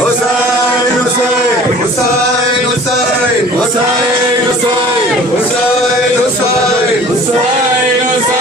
हुसैन हुसैन हुसैन हुसैन हुसैन हुसैन हुसैन हुसैन हुसैन हुसैन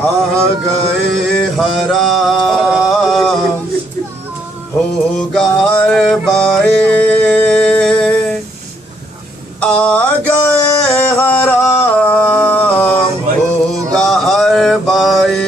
आ गए हराम होगा अरबाए, आ गए हराम होगा अरबाए,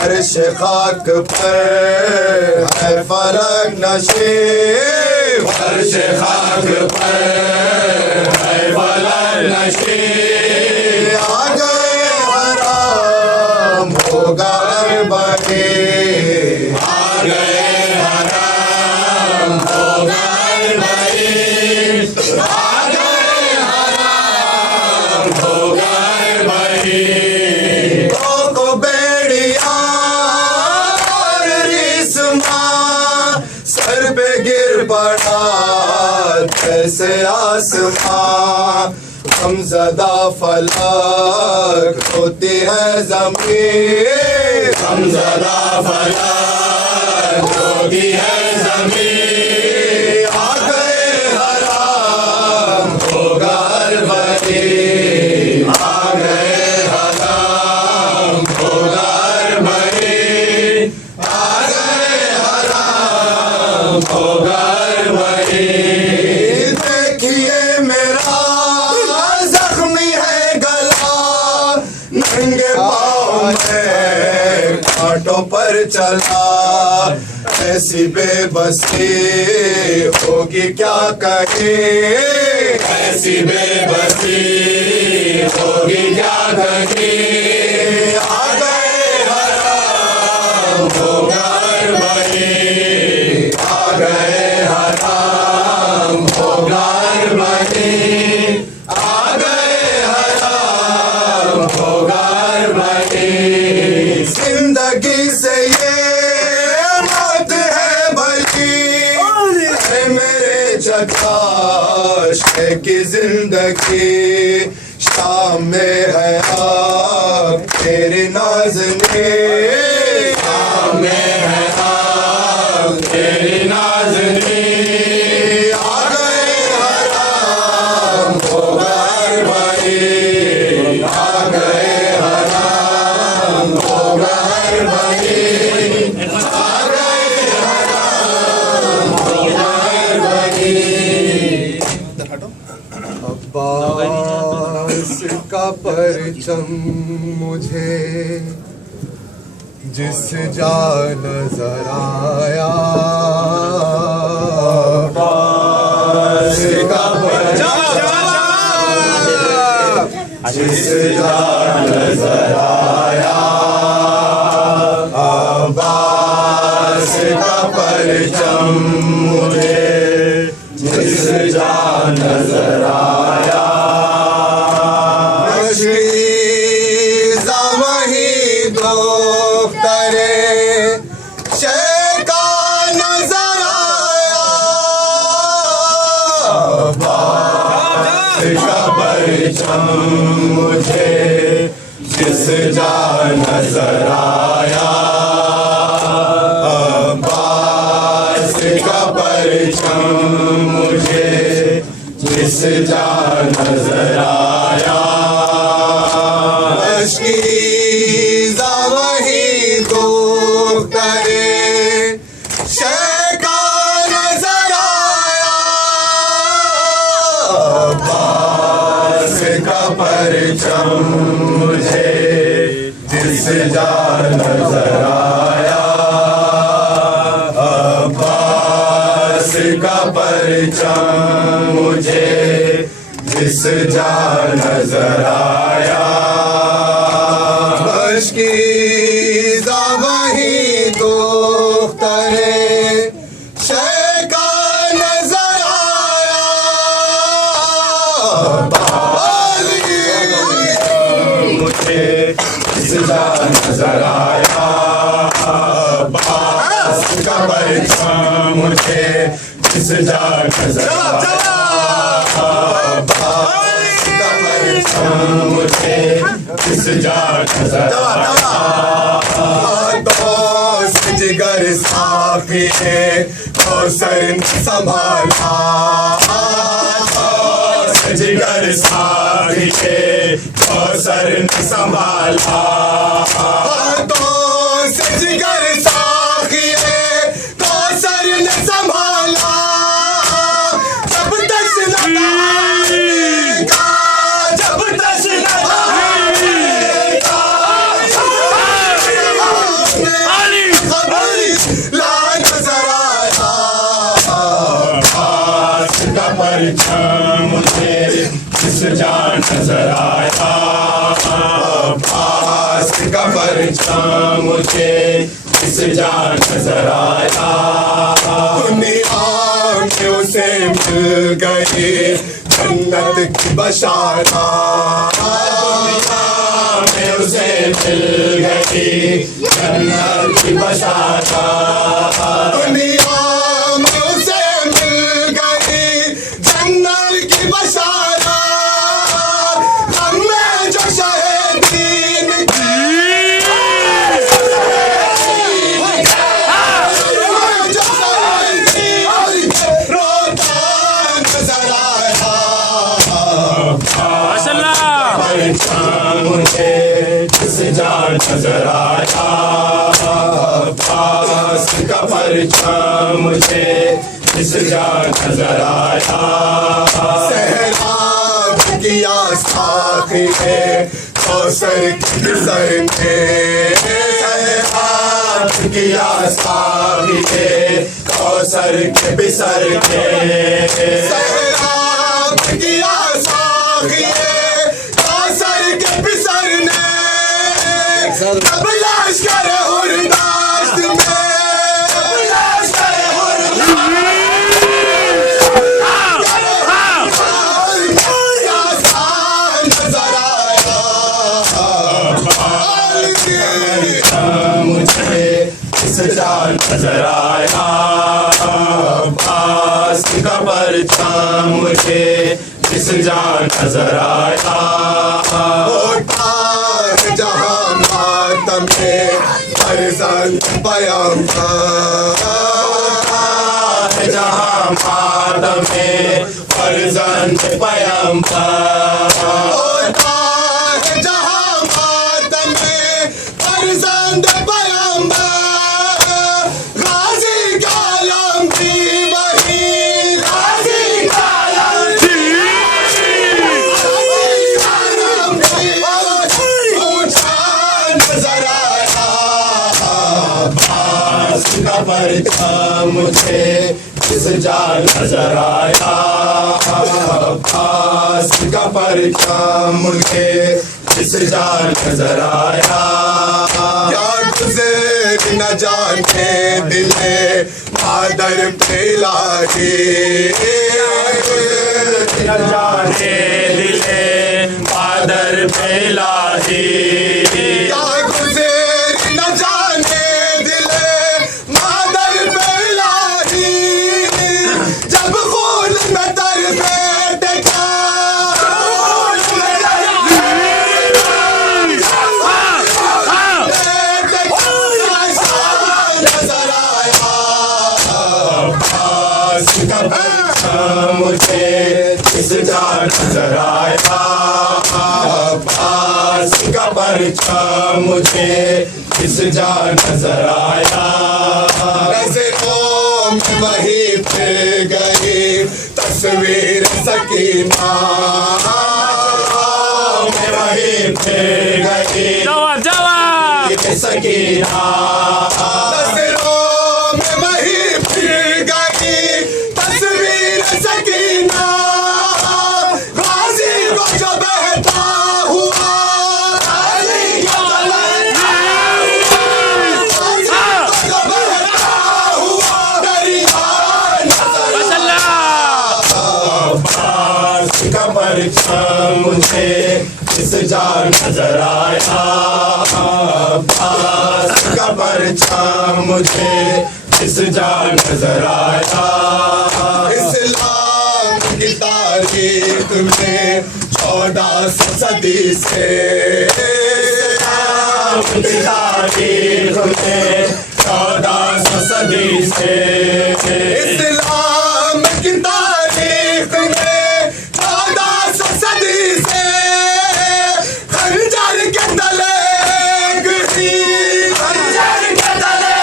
अर्श खाक पर है फलक नशीब, अर्श खाक पर है फलक नशीब, आ गए हराम होगा अरबाए, आ गए हराम होगा अरबाए, आ गए हराम होगा अरबाए, सर पे गिर पड़ा जैसे आसमां, गमज़दा फलक होती है ज़मीन, गमज़दा फलक होती है ज़मीन, आ गए हराम होगा अरबाए, आ गए हराम होगा अरबाए, आ गए हराम होगा अरबाए। देखिए मेरा जख्मी है गला, नंगे पाँव में कांटों पर चला, ऐसी बेबसी होगी क्या कहें, ऐसी बेबसी होगी क्या कहें, आ गए हराम होगा अरबाए, आ गए हराम होगा अरबाए, आ गए हराम होगा अरबाए। जिंदगी से ये मौत है भली, है मेरे जगाश है कि जिंदगी, शाम में है आप तेरी नाज़ने, शाम में है आप तेरी नाज़ने, आ गए हराम होगा अरबाए, आ गए हराम होगा अरबाए, आ गए हराम होगा अरबाए। अब्बास का परचम मुझे जिस जा नजर आया, जिस जान नजर आया अब्बास का परचम मुझे जिस जान नजर आया वही दोस्तरे शेका नजर आया अब्बास का परचम मुझे जिस जान नजर आया अब्बास का परचम मुझे जिस जान नजर आया मशकीज़ा वही दोस्तरे शेका नजर आया अब्बास का परचम मुझे जिस जान नजर आया अब्बास का परचम मुझे जिस जान नजर आया मशकीज़ा वही दोस्तरे शेका नजर आया मुझे जिस जान नजर आया अब्बास का परचम मुझे जिस जान नजर आया मुझे जिस जान नजर आया दोस्त जिगर साथी है कौसर संभाला दोस्त जिगर साथी है कौसर संभाला दोस्त जिगर साथी है कौसर ने संभाला जब तक मुझे जिस जान नजर आया अब्बास का परचम मुझे जिस जान नजर आया दुनिया में उसे मिल गई जन्नत की बशारा दुनिया में उसे मिल गई जन्नत की बशारा दुनिया में उसे मिल गई जन्नत की बशारा हमने जो शहीदीन की जो शहीदीन रोता नजर आया मुझे जिस जान नजर आया अब्बास का परचम मुझे जिस जान नजर आया सहराब किया साथी है कौसर की सर ने सहराब किया साथी है कौसर के बिसर ने सहराब किया साथी है कौसर के बिसर ने जब लश्कर हुरदाश्त में जान नजर आया अब्बास का परचम मुझे जिस जान नजर आया होता है जहां मातम में फर्जंद पैगंबर होता है जहां मातम में फर्जंद पैगंबर होता है जहां मातम में फर्जंद पैगंबर परचम मुझे जिस जान नजर आया अब्बास का परचम मुझे जिस जान नजर आया, क्या गुज़र न जाने दिले मादर पे लाही, न जाने दिले मादर पे लाही, क्या गुज़र न जाने दिले मादर पे लाही, जब खून में तर बैठे क्या मुझे इस जान नजर आया, अब्बास का परचम मुझे इस जान नजर आया, नज़रों में वही फिर गई तस्वीर सकीना, में वही फिर गई सकीना, नज़रों में वही फिर गई तस्वीर सकीना, गाज़ी को जो बहता हुआ, गाज़ी को जो बहता हुआ दरिया नज़र आया, अब्बास का परचम मुझे इस जान नजर आया, अब्बास का परचम मुझे इस जान नजर आया, इस्लाम की तारीख में 1400 सदी से, इस्लाम की तारीख में 1400 सदी से, इस्लाम की तारीख में 1400 सदी से खंजर के तले गिरी, खंजर के तले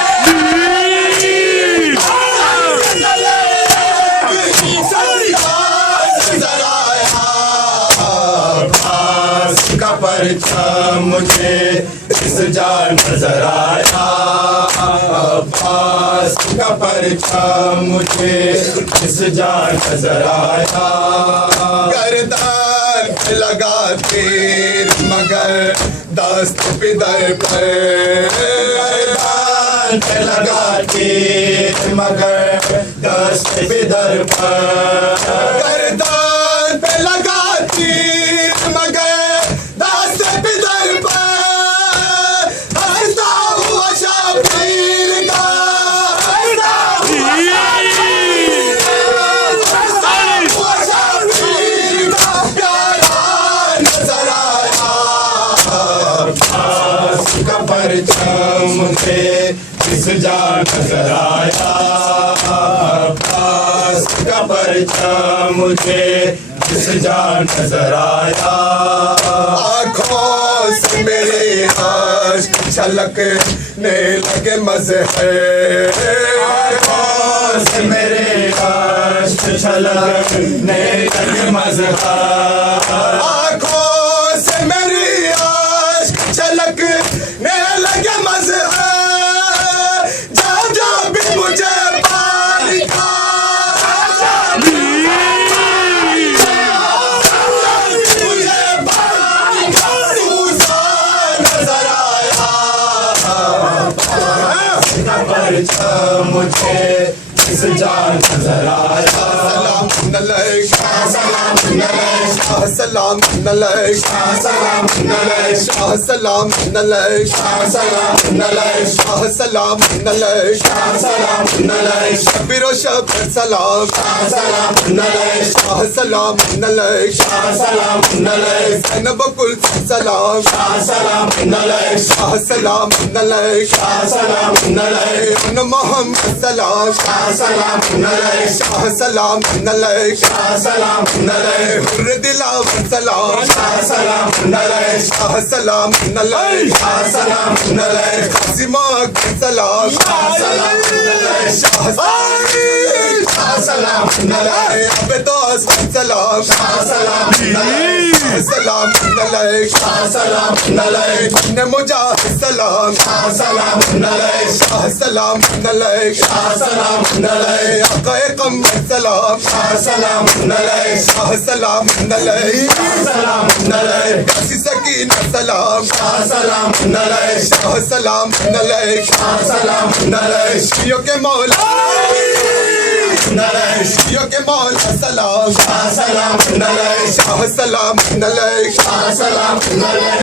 का परचम मुझे इस जान नजर आया, अब्बास का परचम मुझे इस जान नजर आया, गर्दन पे लगा तीर मगर दस्त पिदर पर, गर्दन पे लगा तीर मगर दस्त पिदर पर, गर्दन पे लगा तीर मगर पिदर पर, हंसता हुआ शबीर का, हंसता हुआ शबीर का प्यारा नजर आया, अब्बास का परचम मुझे इस जान नजर आया, अब्बास का परचम मुझे इस जान नजर आया, आँखों से मेरे आशिक छलकने लगे मज़े है, आँखों से मेरे आशिक छलकने लगे मज़े है, आँखों से मेरी आशिक छलकने लगे मज़े है, जहाँ जहाँ भी मुझे पानी का, मुझे इस जान नजर आया, सलाम अलैका, सलाम अलैका, सलाम अलैका, सलाम अलैका, सलाम अलैका, सलाम अलैका, सलाम अलैका, सलाम अलैका, बिरो शब सलाम, सलाम अलैका, सलाम अलैका, सलाम अलैका, नबकुल सलाम, सलाम अलैका, सलाम अलैका, सलाम अलैका, मोहम्मद सलाम, सलाम अलैका, सलाम अलैका, सलाम अलैका, दिलावर सलाम, सलाम अलैका, सलाम अलैका, सलाम अलैका, सिमाक सलाम, सलाम अलैका, सलाम सलाम नलय अबे तो सलाम सलाम नलय सलाम नलय सलाम नलय ने मुझा सलाम सलाम नलय सलाम नलय सलाम नलय आक़ाए क़मर सलाम सलाम नलय सलाम नलय सलाम नलय गाज़ी सकीना सलाम सलाम नलय सलाम नलय सलाम नलय शियों के मौला नलय शियों के मौला सलाम सलाम नलय सलाम नलय सलाम नलय